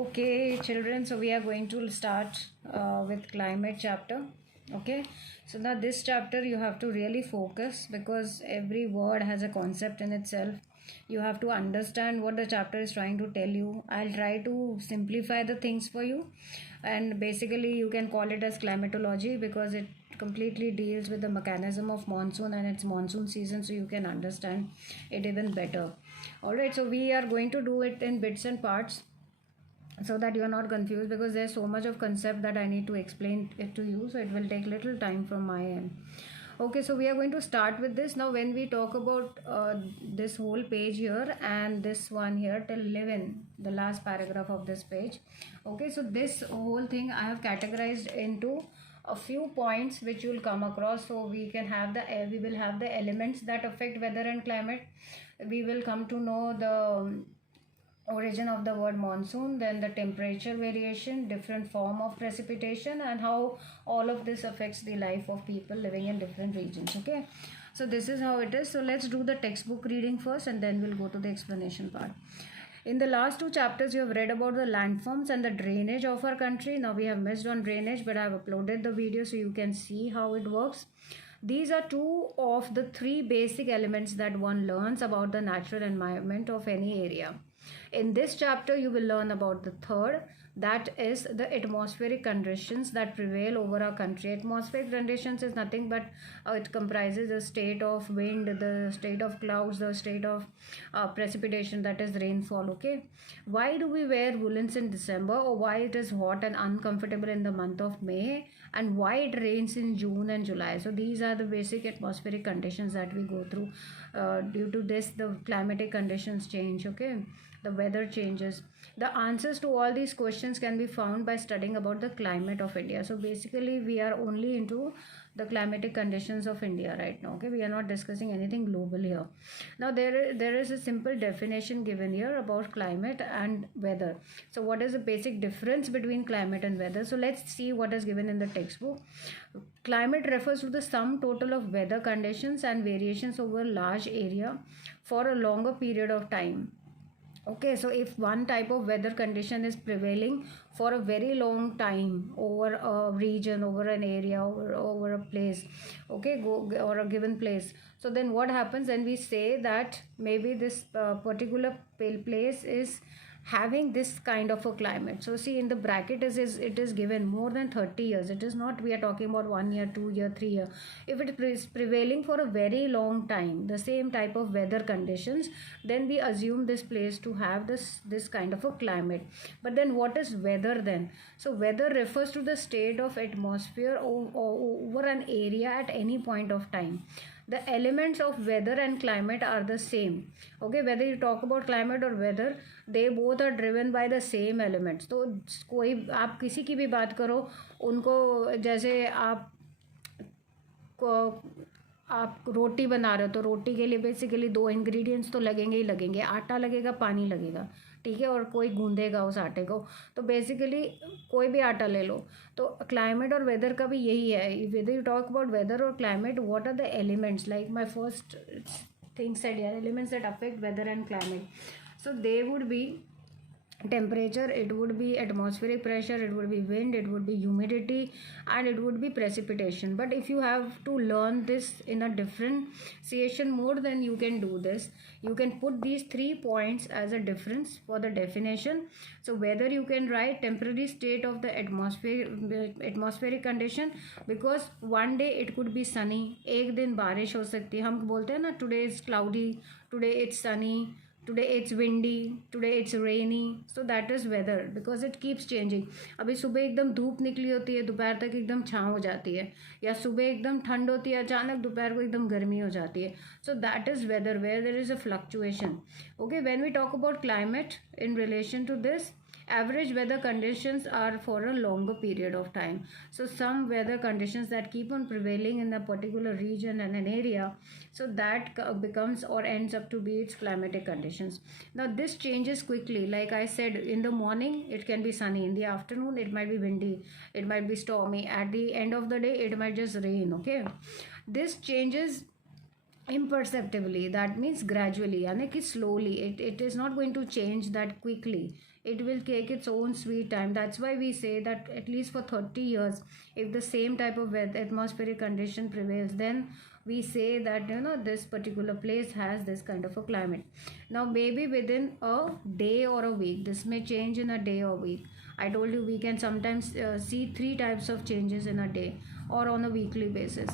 Okay, children, so we are going to start with climate chapter. Okay, so now this chapter you have to really focus because every word has a concept in itself. You have to understand what the chapter is trying to tell you. I'll try to simplify the things for you, and basically, you can call it as climatology because it completely deals with the mechanism of monsoon and its monsoon season, so you can understand it even better. All right, so we are going to do it in bits and parts so that you are not confused because there's so much of concept that I need to explain it to you, so it will take little time from my end. Okay, so we are going to start with this. Now when we talk about this whole page here and this one here till 11, the last paragraph of this page. Okay, so this whole thing I have categorized into a few points which you will come across. So we will have the elements that affect weather and climate. We will come to know the origin of the word monsoon, then the temperature variation, different form of precipitation, and how all of this affects the life of people living in different regions. Okay, so this is how it is. So let's do the textbook reading first and then we'll go to the explanation part. In the last two chapters, you have read about the landforms and the drainage of our country. Now we have missed on drainage, but I have uploaded the video so you can see how it works. These are two of the three basic elements that one learns about the natural environment of any area. In this chapter, you will learn about the third, that is the atmospheric conditions that prevail over our country. Atmospheric conditions is nothing but it comprises the state of wind, the state of clouds, the state of precipitation, that is rainfall. Okay, why do we wear woolens in December, or why it is hot and uncomfortable in the month of May, and why it rains in June and July? So these are the basic atmospheric conditions that we go through. Due to this, the climatic conditions change. Okay, the weather changes. The answers to all these questions can be found by studying about the climate of India. So basically we are only into the climatic conditions of India right now. Okay, we are not discussing anything global here. Now there is a simple definition given here about climate and weather. So what is the basic difference between climate and weather? So let's see what is given in the textbook. Climate refers to the sum total of weather conditions and variations over a large area for a longer period of time. Okay, so if one type of weather condition is prevailing for a very long time over a region, over an area, over a place, okay, or a given place, so then what happens when we say that maybe this particular place is having this kind of a climate? So see, in the bracket it is given more than 30 years. It is not we are talking about 1 year, 2 year, 3 year. If it is prevailing for a very long time, the same type of weather conditions, then we assume this place to have this kind of a climate. But then what is weather then? So weather refers to the state of atmosphere over an area at any point of time. The elements of weather and climate are the same. Okay, whether you talk about climate or weather, they both are driven by the same elements. तो कोई आप किसी की भी बात करो, उनको जैसे आप रोटी बना रहे हो तो रोटी के लिए बेसिकली दो इंग्रेडिएंट्स तो लगेंगे ही लगेंगे, आटा लगेगा, पानी लगेगा, ठीक है, और कोई गूंदेगा उस आटे को। तो बेसिकली कोई भी आटा ले लो। तो क्लाइमेट और वेदर का भी यही है, whether you talk about weather और climate, what are the elements, like my first thing said here, elements that affect weather and climate. So they would be temperature, it would be atmospheric pressure, it would be wind, it would be humidity, and it would be precipitation. But if you have to learn this in a differentiation mode, then you can do this. You can put these 3 points as a difference for the definition. So whether you can write temporary state of the atmospheric condition, because one day it could be sunny, एक दिन बारिश हो सकती है, हम बोलते हैं ना, today is cloudy, today it's sunny, today it's windy, today it's rainy. So that is weather because it keeps changing. अभी सुबह एकदम धूप निकली होती है, दोपहर तक एकदम छाँव हो जाती है, या सुबह एकदम ठंड होती है, अचानक दोपहर को एकदम गर्मी हो जाती है. So that is weather, where there is a fluctuation. Okay, when we talk about climate in relation to this, average weather conditions are for a longer period of time. So some weather conditions that keep on prevailing in a particular region and an area, so that becomes or ends up to be its climatic conditions. Now this changes quickly. Like I said, in the morning it can be sunny, in the afternoon it might be windy, it might be stormy, at the end of the day it might just rain. Okay, this changes imperceptibly, that means gradually, यानी कि slowly, it is not going to change that quickly. it will take its own sweet time. That's why we say that at least for 30 years, if the same type of atmospheric condition prevails, then we say that this particular place has this kind of a climate. Now maybe within a day or a week, this may change in a day or week. I told you we can sometimes see 3 types of changes in a day or on a weekly basis.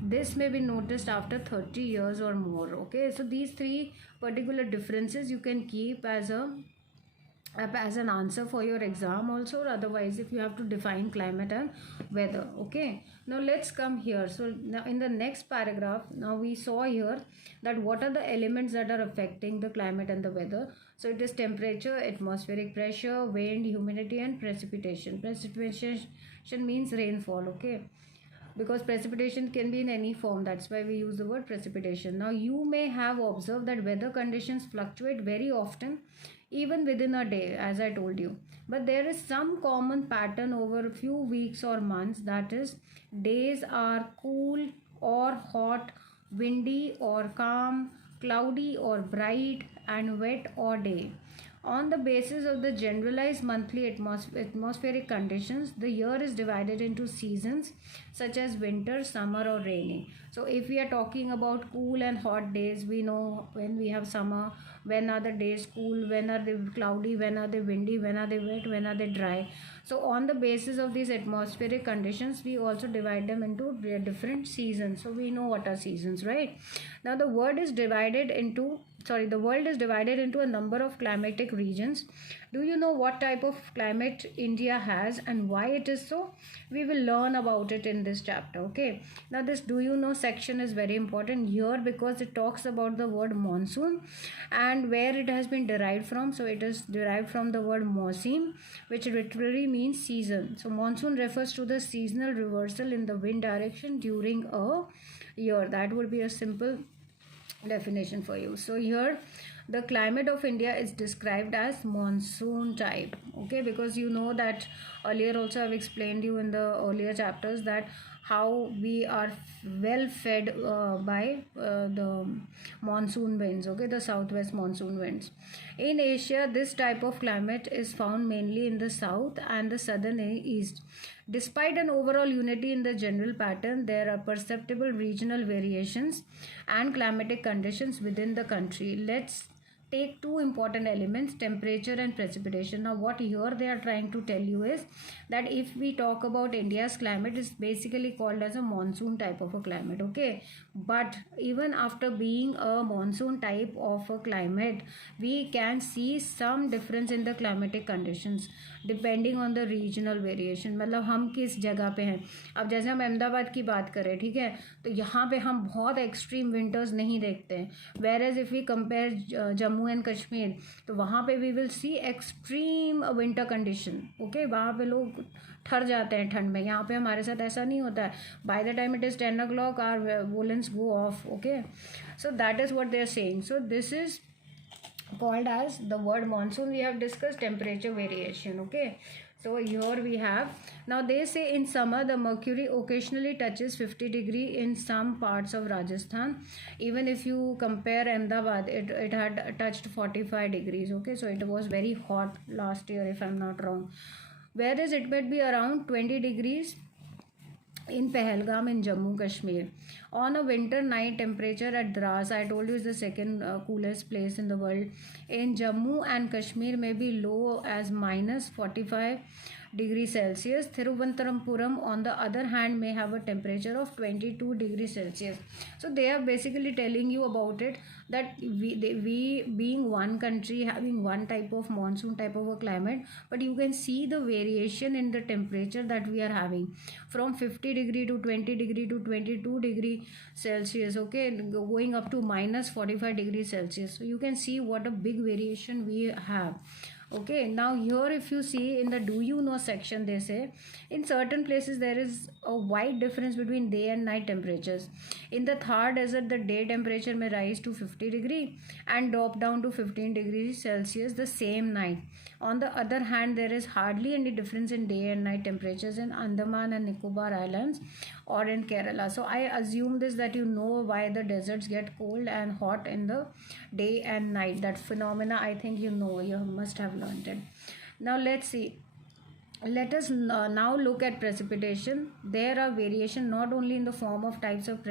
This may be noticed after 30 years or more. Okay, so these 3 particular differences you can keep as an answer for your exam also, or otherwise if you have to define climate and weather. Okay, now let's come here. So now in the next paragraph, now we saw here that what are the elements that are affecting the climate and the weather. So it is temperature, atmospheric pressure, wind, humidity, and precipitation. Precipitation means rainfall. Okay, because precipitation can be in any form, that's why we use the word precipitation. Now you may have observed that weather conditions fluctuate very often, even within a day, as I told you, but there is some common pattern over a few weeks or months. That is, days are cool or hot, windy or calm, cloudy or bright, and wet or day. On the basis of the generalized monthly atmospheric conditions, the year is divided into seasons such as winter, summer, or rainy. So if we are talking about cool and hot days, we know when we have summer, when are the days cool, when are they cloudy, when are they windy, when are they wet, when are they dry. So on the basis of these atmospheric conditions, we also divide them into different seasons. So we know what are seasons, right? Now the world is divided into a number of climatic regions. Do you know what type of climate India has and why it is so? We will learn about it in this chapter. Okay, now this do you know section is very important here because it talks about the word monsoon and where it has been derived from. So it is derived from the word mausim, which literally means season. So monsoon refers to the seasonal reversal in the wind direction during a year. That would be a simple definition for you. So here the climate of India is described as monsoon type. Okay, because you know that earlier also I've explained you in the earlier chapters that how we are well fed by the monsoon winds. Okay, the southwest monsoon winds. In Asia, this type of climate is found mainly in the south and the southern east. Despite an overall unity in the general pattern, there are perceptible regional variations and climatic conditions within the country. Let's take 2 important elements, temperature and precipitation. Now what here they are trying to tell you is that if we talk about India's climate, is basically called as a monsoon type of a climate. Okay, but even after being a monsoon type of a climate, we can see some difference in the climatic conditions depending on the regional variation. मतलब हम किस जगह पे हैं. अब जैसे हम अहमदाबाद की बात करें, ठीक है, तो यहाँ पे हम बहुत एक्सट्रीम विंटर्स नहीं देखते हैं. Whereas if we compare Jammu and Kashmir, तो वहाँ पे we will see extreme winter condition. Okay, वहाँ पे लोग ठर जाते हैं ठंड में. यहाँ पे हमारे साथ ऐसा नहीं होता है. By the time it is 10 o'clock our valance go off. Okay, so that is what they are saying. So this is called as the word monsoon. We have discussed temperature variation. Okay, so here we have, now they say in summer the mercury occasionally touches 50 degree in some parts of Rajasthan. Even if you compare Ahmedabad, it had touched 45 degrees. Okay, so it was very hot last year if I'm not wrong, whereas it might be around 20 degrees in Pahalgam in Jammu Kashmir. On a winter night, temperature at Dras, I told you, is the second coolest place in the world, in Jammu and Kashmir may be low as minus 45 degrees Celsius. Thiruvananthapuram on the other hand may have a temperature of 22 degrees Celsius. So they are basically telling you about it, that we being one country having one type of monsoon type of a climate, but you can see the variation in the temperature that we are having from 50 degree to 20 degree to 22 degree Celsius. Okay, going up to minus 45 degrees Celsius. So you can see what a big variation we have. Okay, now here if you see in the do you know section, they say in certain places there is a wide difference between day and night temperatures. In the Thar Desert, the day temperature may rise to 50 degree and drop down to 15 degrees Celsius the same night. On the other hand, there is hardly any difference in day and night temperatures in Andaman and Nicobar Islands or in Kerala. So I assume this, that you know why the deserts get cold and hot in the day and night. That phenomena, I think you know, you must have learned it. Now let's see. Let us now look at precipitation. There are variation not only in the form of types of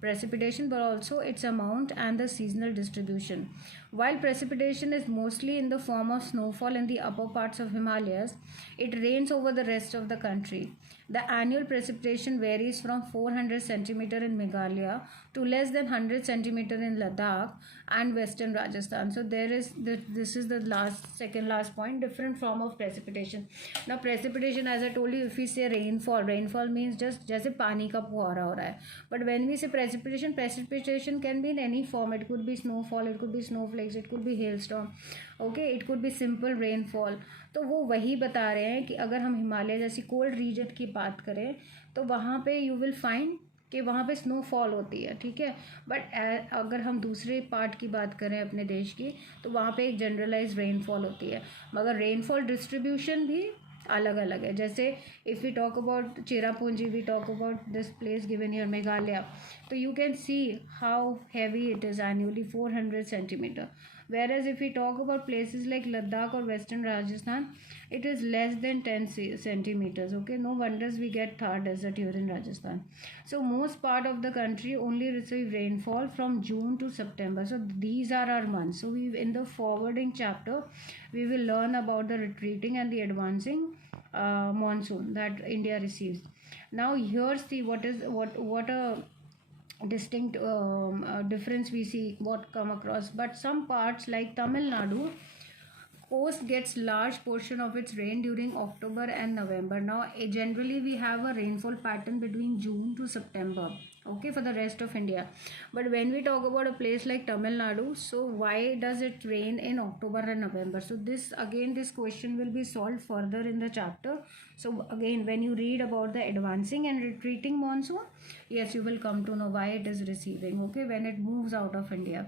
precipitation but also its amount and the seasonal distribution. While precipitation is mostly in the form of snowfall in the upper parts of Himalayas, it rains over the rest of the country. The annual precipitation varies from 400 cm in Meghalaya to less than 100 cm in Ladakh and western Rajasthan. So this is the second last point, different form of precipitation. Now precipitation, as I told you, if we say rainfall means just जैसे पानी का फुहारा हो रहा है. But when we say precipitation can be in any form. It could be snowfall, it could be snowflakes, it could be hailstorm. Okay, it could be simple rainfall. तो वो वही बता रहे हैं कि अगर हम हिमालय जैसी कोल्ड रीजन की बात करें तो वहाँ पे यू विल फाइंड कि वहाँ पे स्नोफॉल होती है, ठीक है. बट अगर हम दूसरे पार्ट की बात करें अपने देश की तो वहाँ पे एक जनरलाइज रेनफॉल होती है, मगर रेनफॉल डिस्ट्रीब्यूशन भी अलग अलग है. जैसे if we talk about Cherrapunji, we talk about this place given here Meghalaya, तो you can see how heavy it is annually 400 cm. Whereas if we talk about places like Ladakh or Western Rajasthan, it is less than 10 centimeters. Okay, no wonders we get Thar Desert here in Rajasthan. So most part of the country only receive rainfall from June to September. So these are our months. So we, in the forwarding chapter, we will learn about the retreating and the advancing monsoon that India receives. Now here's the what a distinct difference we see what come across. But some parts like Tamil Nadu coast gets large portion of its rain during October and November. Now generally we have a rainfall pattern between June to September, okay, for the rest of India. But when we talk about a place like Tamil Nadu, so why does it rain in October and November? So this question will be solved further in the chapter. So again, when you read about the advancing and retreating monsoon, yes, you will come to know why it is receiving, okay, when it moves out of India.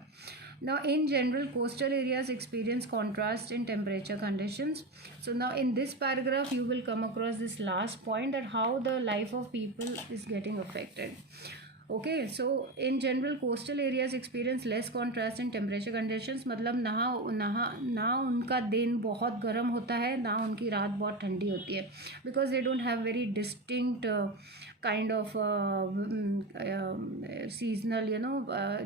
Now in general, coastal areas experience contrast in temperature conditions. So now in this paragraph you will come across this last point, that how the life of people is getting affected. Okay, so in general coastal areas experience less contrast in temperature conditions. मतलब ना उनका दिन बहुत गर्म होता है, ना उनकी रात बहुत ठंडी होती है, because they don't have very distinct kind of seasonal, you know,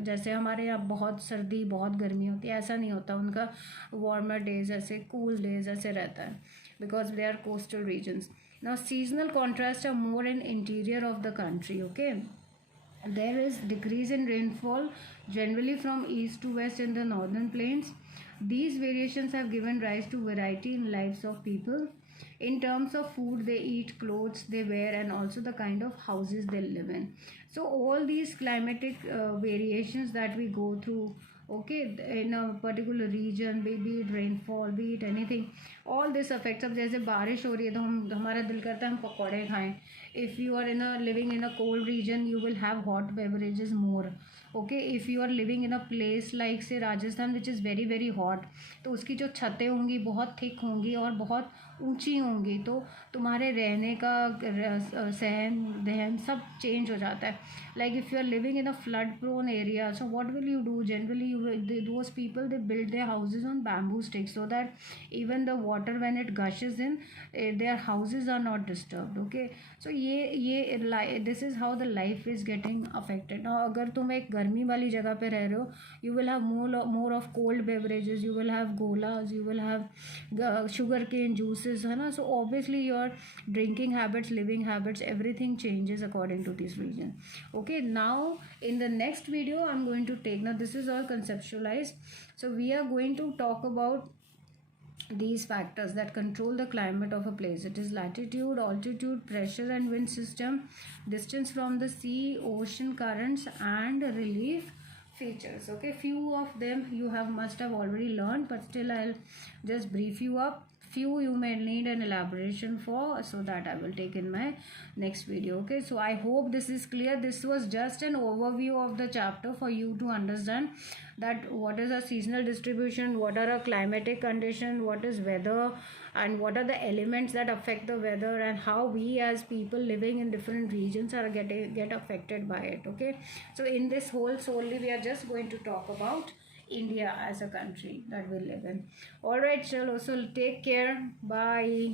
जैसे हमारे यहाँ बहुत सर्दी बहुत गर्मी होती है, ऐसा नहीं होता. उनका warmer days ऐसे cool days ऐसे रहता है, because they are coastal regions. Now seasonal contrasts are more in interior of the country. Okay, there is decrease in rainfall generally from east to west in the northern plains. These variations have given rise to variety in lives of people. In terms of food they eat, clothes they wear, and also the kind of houses they live in. So all these climatic variations that we go through, okay, in a particular region, be it rainfall, be it anything, all this affects. अब जैसे बारिश हो रही है तो हमारा दिल करता है हम पकौड़े खाएं. If you are living in a cold region, you will have hot beverages more. Okay, if you are living in a place like say Rajasthan which is very very hot, तो उसकी जो छतें होंगी बहुत थिक होंगी और बहुत ऊंची होंगी, तो तुम्हारे रहने का सहन दहन सब चेंज हो जाता है. Like if you are living in a flood prone area, so what will you do? Generally those people, they build their houses on bamboo sticks so that even the water when it gushes in, their houses are not disturbed. Okay, so this is how the life is getting affected. Now अगर तुम एक गर्मी वाली जगह पे रह रहे हो, you will have more of cold beverages, you will have golas, you will have sugar cane juices, है ना. So obviously your drinking habits, living habits, everything changes according to this region. Okay, now in the next video I'm going to take, now this is all conceptualized, so we are going to talk about these factors that control the climate of a place. It is latitude, altitude, pressure and wind system, distance from the sea, ocean currents and relief features. Okay, few of them you must have already learned, but still I'll just brief you up. few you may need an elaboration for, so that I will take in my next video. Okay, so I hope this is clear. This was just an overview of the chapter for you to understand that what is a seasonal distribution, what are a climatic condition, what is weather, and what are the elements that affect the weather, and how we as people living in different regions are get affected by it. Okay, so in this whole solely we are just going to talk about India as a country that we live in. All right, chalo, so take care. Bye.